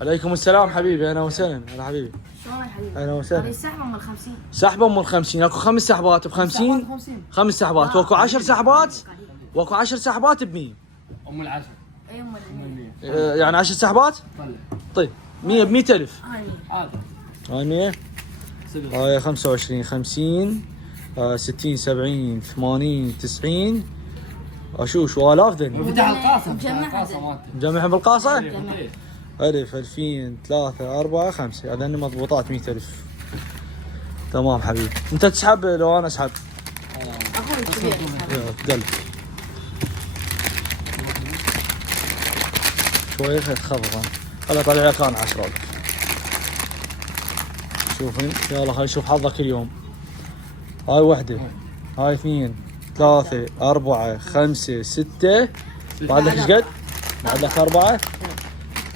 عليكم السلام حبيبي، اهلا وسهلا. هلا حبيبي. شلون يا حبيبي؟ اهلا وسهلا. هذه السحبه ام ال 50؟ سحبه ام ال 50، اكو 5 سحبات ب 50. 5 سحبات، واكو 10 سحبات، واكو 10 سحبات ب 100. ام العشر. اي ام ال يعني 10 سحبات؟ طيب 100 ب 100000. عادي. هاي 100. هاي 25 50 60 70 80 90 اشوش والاف ذني. فتح القاصه. مجمعها. مجمعهم بالقاصه؟ إيه. 1000 2000 3 4 5 هذين مضبوطات 100000. تمام حبيبي. انت تسحب لو انا اسحب؟ اخوي الكبير. دل شوي تخفض. خليني اطلع لك انا 10 لك. شوفي يلا خلينا نشوف حظك اليوم. هاي وحده، هاي 2 3 4 5 6. بعد لك ايش قد؟ بعد لك 4.